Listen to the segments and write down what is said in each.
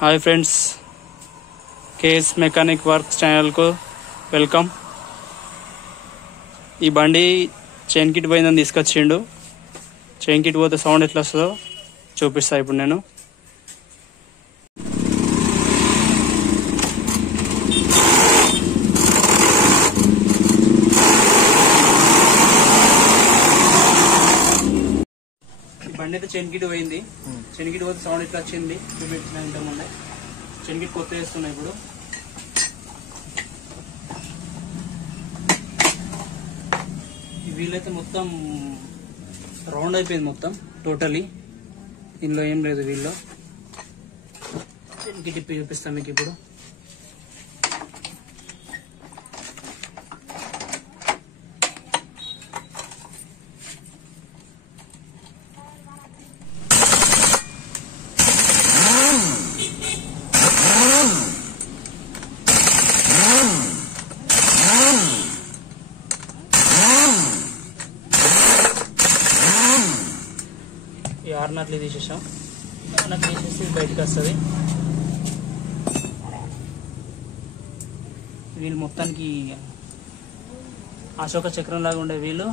Hi friends, KS mechanic works ఛానల్కు welcome. ఈ బండి చైన్ కిట్ పోయిందని తీసుకొచ్చిండు. చైన్ కిట్ పోతే సౌండ్ ఎట్లా వస్తుందో చూపిస్తా ఇప్పుడు నేను. బండి అయితే చైన్ కిట్ పోయింది. చైన్ కిట్ పోతే సౌండ్ ఎట్లా వచ్చింది చూపించిన ఇంతకుముందే. చైన్ కిట్ కొత్త వేస్తున్నాయి ఇప్పుడు. ఈ వీలైతే మొత్తం రౌండ్ అయిపోయింది మొత్తం టోటలీ. దీనిలో ఏం లేదు వీల్లో. చైన్ కిట్ ఇప్పి చూపిస్తాను మీకు ఇప్పుడు. ఈ 6 నట్లు తీసేసాం. నట్లు తీసేసి బయటకు వస్తుంది. వీళ్ళు మొత్తానికి అశోక చక్రం లాగా ఉండే వీళ్ళు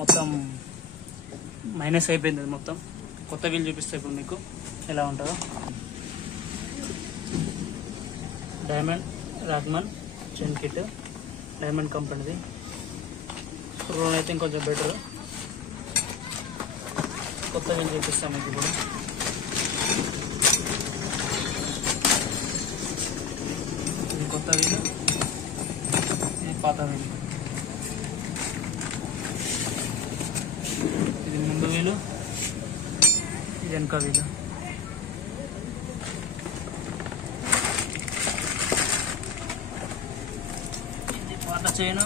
మొత్తం మైనస్ అయిపోయింది. అది మొత్తం కొత్త వీళ్ళు చూపిస్తాయి ఇప్పుడు మీకు ఎలా ఉంటుందో. డైమండ్ రాగ్మన్ చైన్ కిట్, డైమండ్ కంపెనీది. రోల్ అయితే ఇంకొంచెం బెటర్. కొత్త వీళ్ళు చూపిస్తాను మీకు ఇప్పుడు. ఇది కొత్త వీలు, ఇది పాత వీలు. ఇది ముందు వీలు, ఇది వెనక వీలు. ఇది పాత చైన్,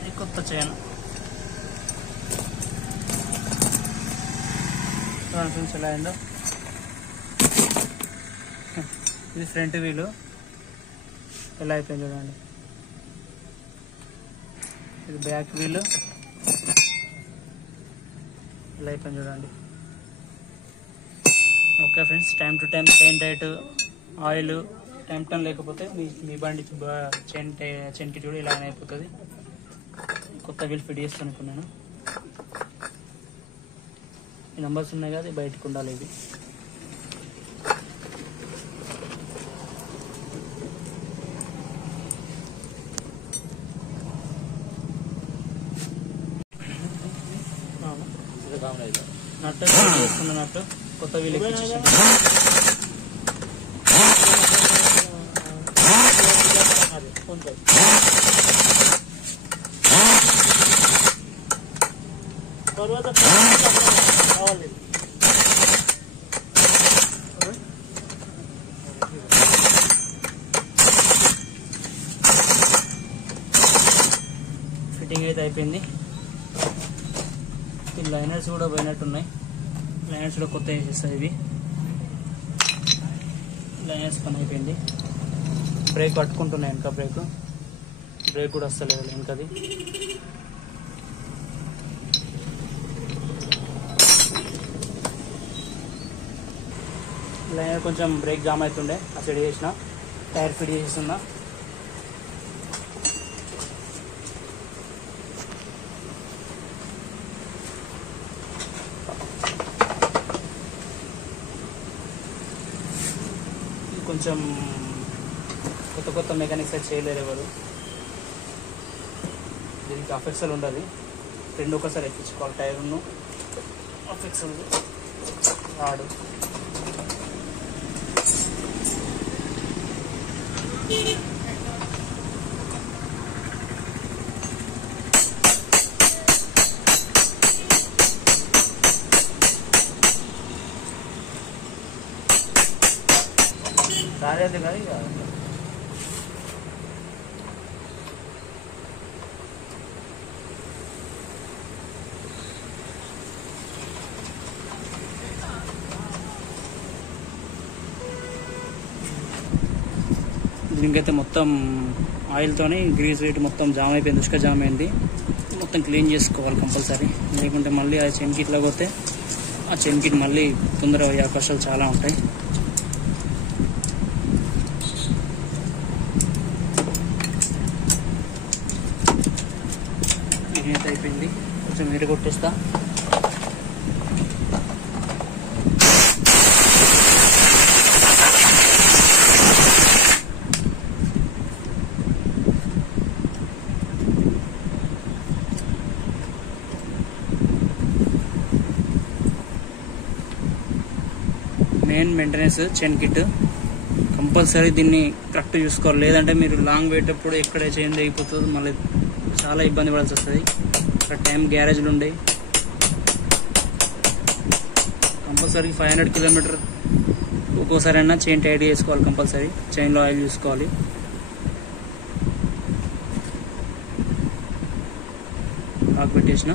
ఇది కొత్త చైన్. ఫ్రెండ్స్ ఎలా అయిందో. ఇది ఫ్రంట్ వీలు ఎలా అయిపోయింది చూడండి. ఇది బ్యాక్ వీలు ఎలా అయిపోయింది చూడండి. Okay friends, time to time chain tight, oil time time లేకపోతే మీ బండి చైన్ కిట్ కూడా ఇలా అయిపోతుంది. కొత్త వీల్ ఫిట్ చేస్తాను ఇప్పుడు నేను. ఈ నెంబర్స్ ఉన్నాయి కదా, బయటకు ఉండాలి. ఇది నట్టు చేసుకున్నట్టు కొత్త వీలు ఎక్కించేసాను. తర్వాత కావాలి ఫిట్టింగ్ అయితే అయిపోయింది. ఈ లైనర్స్ కూడా పోయినట్టున్నాయి. లైనర్స్ కూడా కొత్త వేసేస్తాయి. ఇవి లైనర్స్ పని అయిపోయింది. బ్రేక్ పట్టుకుంటున్నాయి. వెనక బ్రేక్ కూడా వస్తలేదు వెనకది. లైనర్ కొంచెం బ్రేక్ జామ్ అవుతుండే, ఆ సైడ్ చేసిన. టైర్ ఫిట్ చేసేస్తున్నా. కొంచెం కొత్త మెకానిక్స్ అయితే చేయలేరు ఎవరు. దీనికి అఫెక్సల్ ఉండదు. రెండు ఒకసారి ఎక్కించుకోవాలి. టైర్ను అఫెక్సల్ రాడు. రాలేదు కానీ దీనికైతే మొత్తం ఆయిల్తోని గ్రీజ్ వెయిట్ మొత్తం జామ్ అయిపోయింది. ఉష్క జామ్ అయింది. మొత్తం క్లీన్ చేసుకోవాలి కంపల్సరీ. లేకుంటే మళ్ళీ ఆ చైన్ కిట్లో పోతే ఆ చైన్ కిట్ మళ్ళీ తొందరగా అయ్యే అవకాశాలు చాలా ఉంటాయి. చైన్ అయితే అయిపోయింది, కొంచెం మీరు కొట్టేస్తా. Main maintenance chain kit compulsory దీన్ని కరెక్ట్ చూసుకోవాలి, లేదంటే మీరు లాంగ్ పోయేటప్పుడు ఎక్కడ చైన్ అయిపోతుంది, మళ్ళీ చాలా ఇబ్బంది పడాల్సి వస్తుంది. ఇక్కడ టైం గ్యారేజ్లు ఉండే కంపల్సరీ 500 కిలోమీటర్ ఒక్కోసారి అయినా చైన్ టైట్ చేసుకోవాలి, కంపల్సరీ చైన్లో ఆయిల్ చూసుకోవాలి. లాక్ పెట్టేసిన,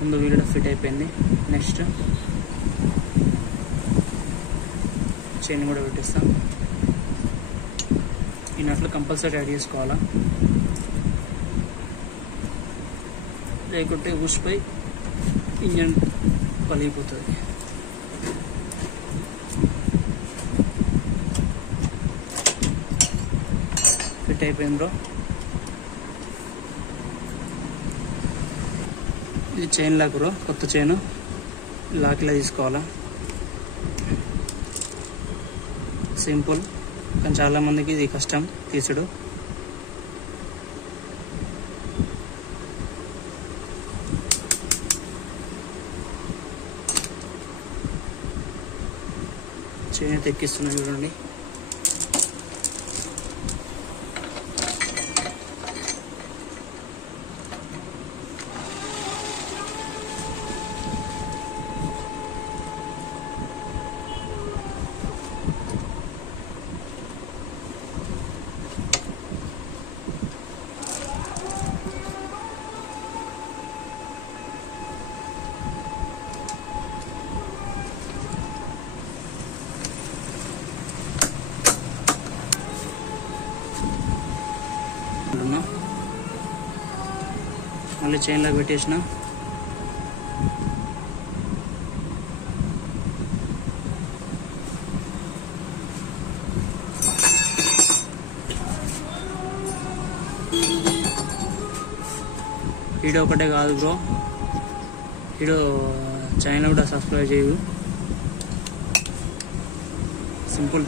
ముందు వీల్ ఫిట్ అయిపోయింది. నెక్స్ట్ చైన్ కూడా పెట్టేస్తాం. ఈ నట్లు కంపల్సరీ యాడ్ చేసుకోవాలా, లేకుంటే ఊసిపోయి ఇంజన్ పలిగిపోతుంది. ఫిట్ అయిపోయింది బ్రో. ఇది చైన్ లాక్ బ్రో, కొత్త చైన్ లాక్ ఇలా తీసుకోవాలా. సింపుల్, కానీ చాలా మందికి ఇది కష్టం తీసుడు. చైన్ అయితే ఎక్కిస్తున్నా చూడండి. మళ్ళీ చైన్ లాగా పెట్టేసిన, వీడియో ఒకటే కాదు బ్రో, వీడియో చైనా కూడా సబ్స్క్రైబ్ చేయు. సింపుల్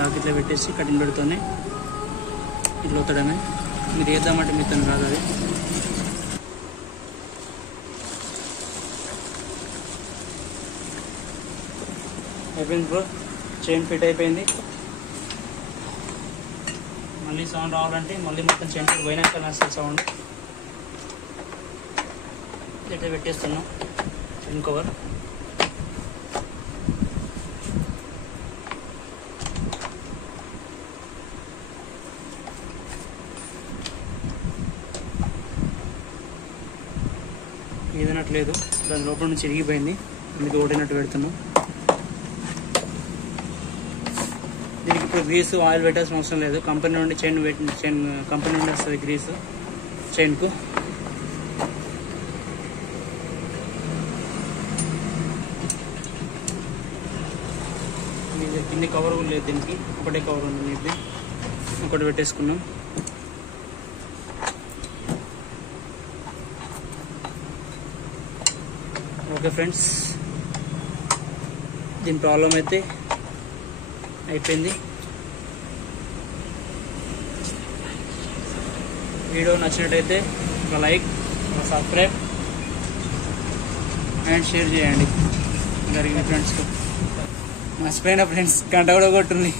లాక్ ఇట్లా పెట్టేసి కటింగ్ పెడుతూనే ఇట్లా వత్తడమే. మీరు వేద్దామంటే మీతో కాదు అది. అయిపోయింది బ్రో, చైన్ ఫిట్ అయిపోయింది. మళ్ళీ సౌండ్ రావాలంటే మళ్ళీ మొత్తం చైన్ ఫిట్ పోయినాక వస్తుంది సౌండ్. ఇట్లా పెట్టేస్తున్నాం చైన్ కవర్. ఏదనట్లేదు, దాని లోపల నుంచి చిరిగిపోయింది, అందుకే ఓడినట్టు పెడుతున్నాం. దీనికి ఇప్పుడు గ్రీసు ఆయిల్ పెట్టాల్సిన అవసరం లేదు, కంపెనీ నుండి చైన్ కంపెనీ నుండి వస్తుంది గ్రీసు చైన్కు. కింది కవర్ కూడా లేదు దీనికి, ఒకటే కవర్ ఉంది నీది, ఒకటి పెట్టేసుకున్నాం. ఓకే ఫ్రెండ్స్, దీని ప్రాబ్లం అయితే అయిపోయింది. వీడియో నచ్చినట్టయితే ఒక లైక్, ఒక సబ్స్క్రైబ్ అండ్ షేర్ చేయండి అందరికీ ఫ్రెండ్స్కి. మర్చిపోయిన ఫ్రెండ్స్, గంట కూడా కొట్టుంది.